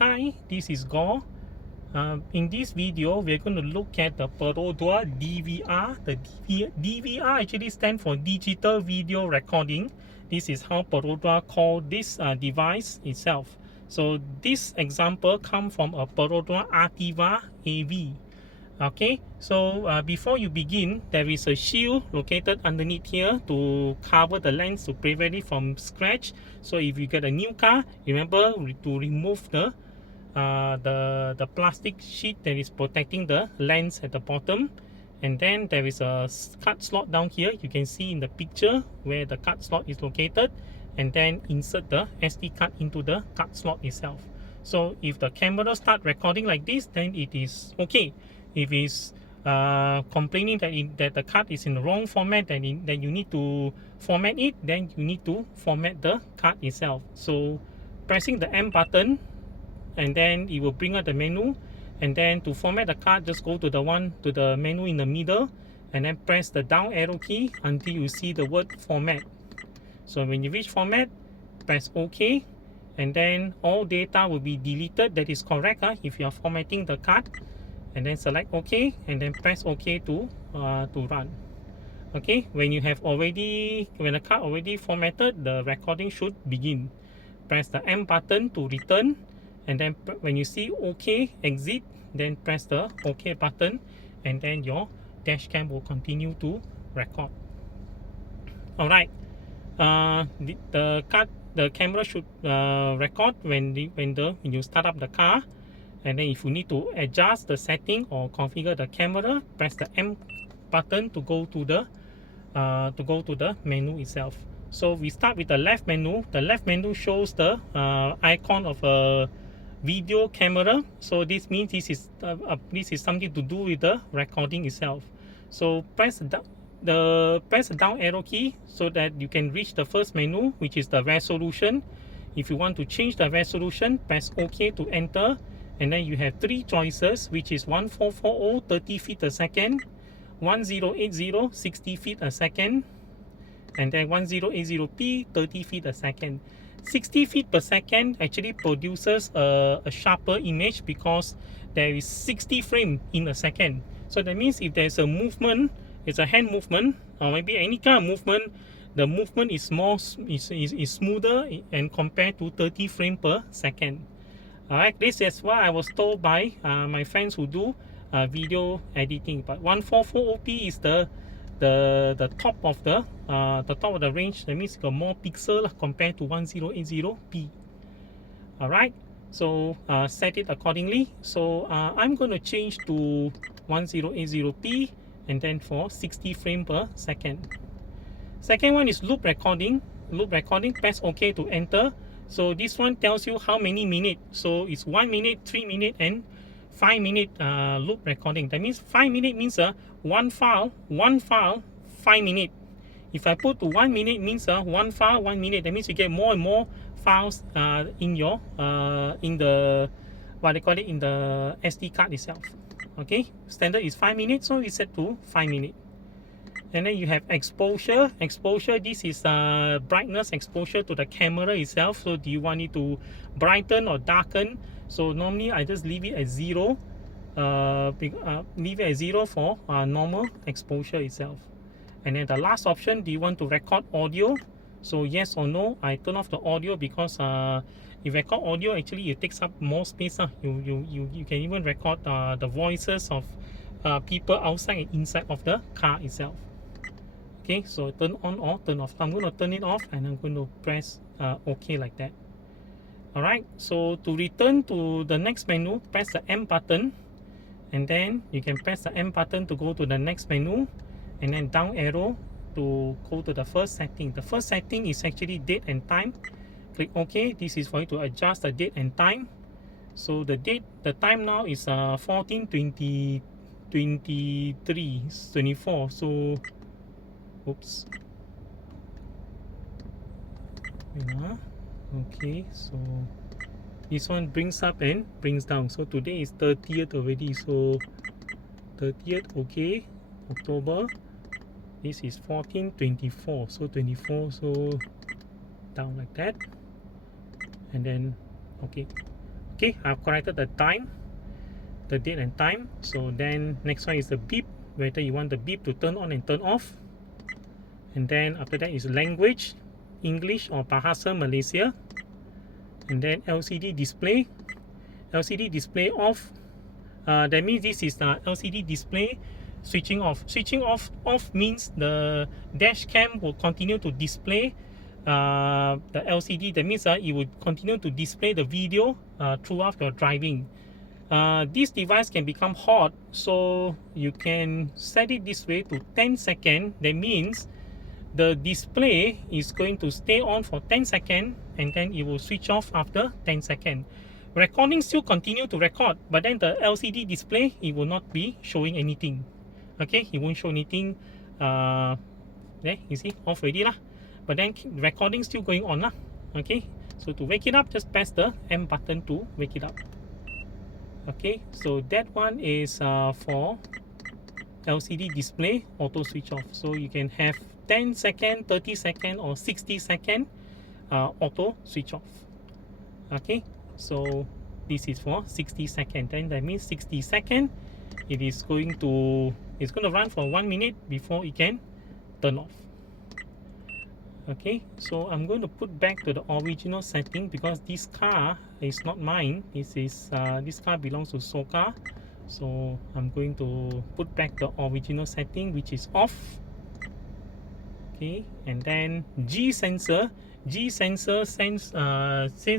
Hi, this is Gore. In this video, we're going to look at the Perodua DVR. The DVR actually stands for Digital Video Recording. This is how Perodua call this device itself. So this example comes from a Perodua Ativa AV. Okay, so before you begin, there is a shield located underneath here to cover the lens to prevent it from scratch. So if you get a new car, remember to remove the plastic sheet that is protecting the lens at the bottom. And then there is a card slot down here. You can see in the picture where the card slot is located, and then insert the SD card into the card slot itself. So if the camera start recording like this, then it is okay. If it's complaining that the card is in the wrong format, then you need to format it, then you need to format the card itself. So pressing the M button, and then it will bring up the menu, and then to format the card, just go to the menu in the middle, and then press the down arrow key until you see the word format. So when you reach format, press OK, and then all data will be deleted. That is correct if you are formatting the card. And then select OK, and then press OK to run. Okay, when the card already formatted, the recording should begin. Press the M button to return, and then when you see OK exit, then press the OK button, and then your dash cam will continue to record. Alright, the camera should record when you start up the car. And then if you need to adjust the setting or configure the camera, press the M button to go to the menu itself. So we start with the left menu. The left menu shows the icon of a video camera. So this means this is something to do with the recording itself. So press the down arrow key so that you can reach the first menu, which is the resolution. If you want to change the resolution, press OK to enter. And then you have three choices, which is 1440 30 feet a second, 1080 60 feet a second, and then 1080p 30 feet a second. 60 feet per second actually produces a sharper image because there is 60 frames in a second. So that means if there's a movement, it's a hand movement or maybe any kind of movement, the movement is smoother and compared to 30 frames per second. Alright, this is what I was told by my friends who do video editing. But 1440p is the top of the range. That means got more pixels compared to 1080p. Alright, so set it accordingly. So I'm going to change to 1080p and then for 60 frames per second. Second one is loop recording. Loop recording, press OK to enter. So this one tells you how many minutes. So it's 1 minute, 3 minutes, and 5 minute loop recording. That means 5 minutes means one file, 5 minutes. If I put to 1 minute means one file, 1 minute. That means you get more and more files in your in the in the SD card itself. Okay, standard is 5 minutes, so it's set to 5 minutes. And then you have exposure. Exposure, this is brightness exposure to the camera itself. So do you want it to brighten or darken? So normally I just leave it at 0. Leave it at 0 for normal exposure itself. And then the last option, do you want to record audio? So yes or no. I turn off the audio because if record audio, actually it takes up more space. You can even record the voices of people outside and inside of the car itself. Okay, so turn on or turn off. I'm going to turn it off and I'm going to press OK like that. Alright, so to return to the next menu, press the M button, and then you can press the M button to go to the next menu, and then down arrow to go to the first setting. The first setting is actually date and time. Click OK. This is for you to adjust the date and time. So the time now is 14:23:24. So oops. Yeah. Okay, so this one brings up and brings down. So today is 30th already. So 30th, okay, October. This is 14:24. So 24, so down like that. And then okay. Okay, I've corrected the time, the date and time. So then next one is the beep, whether you want the beep to turn on and turn off. And then after that is language, English or Bahasa Malaysia. And then LCD display, LCD display off. That means this is the LCD display switching off. Switching off means the dash cam will continue to display the LCD. That means it will continue to display the video throughout your driving. This device can become hot, so you can set it this way to 10 seconds. That means the display is going to stay on for 10 seconds and then it will switch off after 10 seconds. Recording still continue to record, but then the LCD display, it will not be showing anything. Okay, it won't show anything. There, you see, off already lah. But then recording still going on lah. Okay, so to wake it up, just press the M button to wake it up. Okay, so that one is for LCD display auto switch off. So you can have 10 second, 30 second or 60 second auto switch off. Okay, so this is for 60 second. Then that means 60 second it is going to run for 1 minute before it can turn off. Okay, so I'm going to put back to the original setting because this car is not mine. This car belongs to Soka. So I'm going to put back the original setting, which is off. Okay, and then G sensor. G sensor stands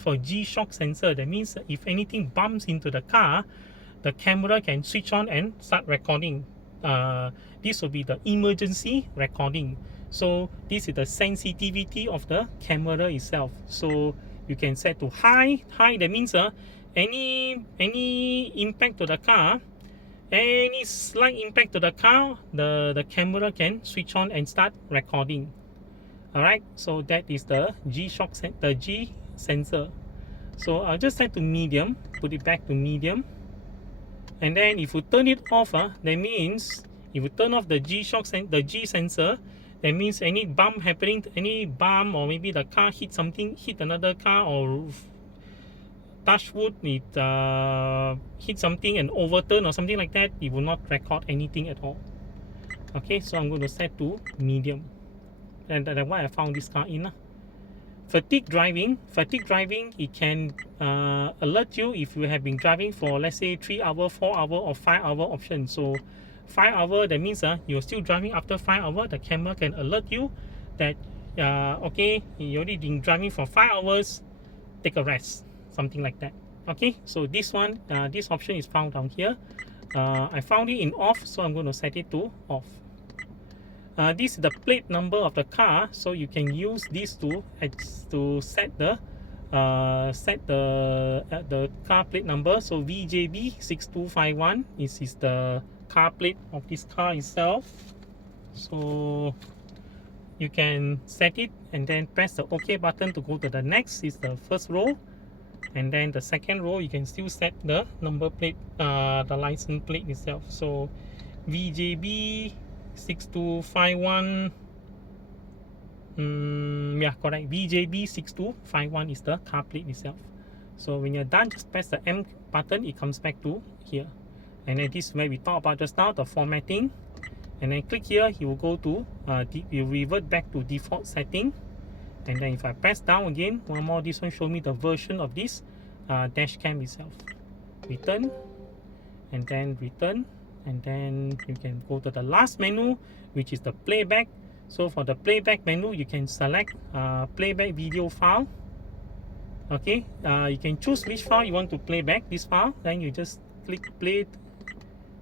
for G shock sensor. That means if anything bumps into the car, the camera can switch on and start recording. This will be the emergency recording. So this is the sensitivity of the camera itself. So you can set to high. High, that means any impact to the car, any slight impact to the car, the camera can switch on and start recording. Alright, so that is the G sensor. So I'll just set to medium, put it back to medium. And then if you turn it off, that means if you turn off the G sensor, that means any bump happening, any bump, or maybe the car hit another car, or touch wood, it hit something and overturn or something like that, it will not record anything at all. Okay, so I'm going to set to medium. And that's why I found this car in. Fatigue driving, it can alert you if you have been driving for, let's say, 3 hour, 4 hour or 5 hour option. So 5 hour, that means you're still driving after 5 hour, the camera can alert you that okay, you already been driving for 5 hours, take a rest, something like that. Okay, so this one, this option is found down here. I found it in off, so I'm going to set it to off. This is the plate number of the car, so you can use this to set the car plate number. So VJB6251 is the car plate of this car itself. So you can set it and then press the OK button to go to the next. Is the first row, and then the second row you can still set the number plate, the license plate itself. So VJB6251, yeah, correct, VJB6251 is the car plate itself. So when you're done, just press the M button, it comes back to here. And then this is where we talked about just now, the formatting. And then click here, you will go to you revert back to default setting. And then if I press down again, one more, this one show me the version of this dash cam itself. Return, and then return, and then you can go to the last menu, which is the playback. So for the playback menu, you can select playback video file. Okay, you can choose which file you want to play back, this file. Then you just click play,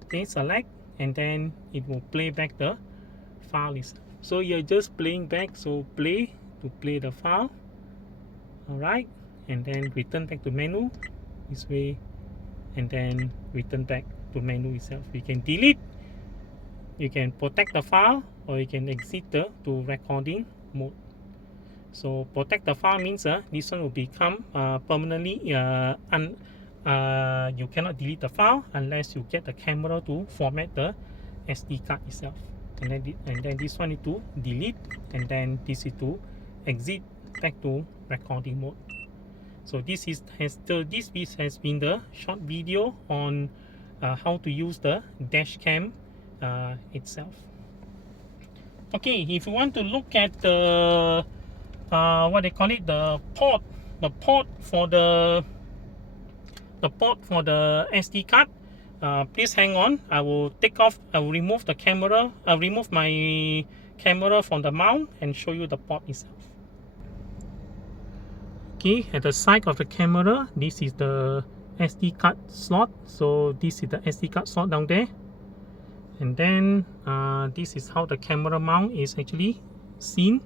okay, select, and then it will play back the file itself. So you're just playing back, so play to play the file. Alright, and then return back to menu this way, and then return back to menu itself. You can delete, you can protect the file, or you can exit to recording mode. So protect the file means this one will become permanently you cannot delete the file unless you get the camera to format the SD card itself. And then this one is to delete, and then this is to exit back to recording mode. So this has been the short video on how to use the dash cam itself. Okay, if you want to look at the what they call it, the port for the SD card, please hang on. I will remove the camera. I'll remove my camera from the mount and show you the port itself. Okay, at the side of the camera, this is the SD card slot. So this is the SD card slot down there, and then this is how the camera mount is actually seen.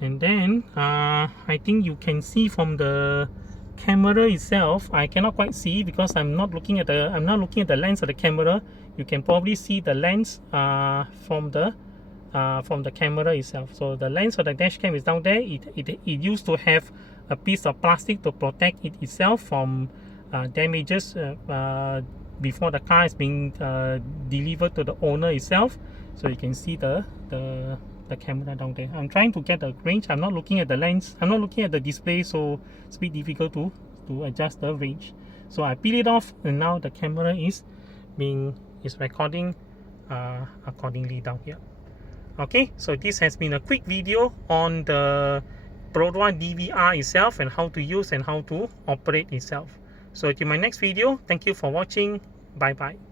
And then I think you can see from the camera itself. I cannot quite see because I'm not looking at the lens of the camera. You can probably see the lens from the camera itself. So the lens of the dash cam is down there. It used to have a piece of plastic to protect it itself from damages before the car is being delivered to the owner itself. So you can see the camera down there. I'm trying to get the range. I'm not looking at the lens. I'm not looking at the display, so it's a bit difficult to adjust the range. So I peel it off, and now the camera is recording accordingly down here. Okay, so this has been a quick video on the Perodua DVR itself and how to use and how to operate itself. So till my next video, thank you for watching. Bye bye.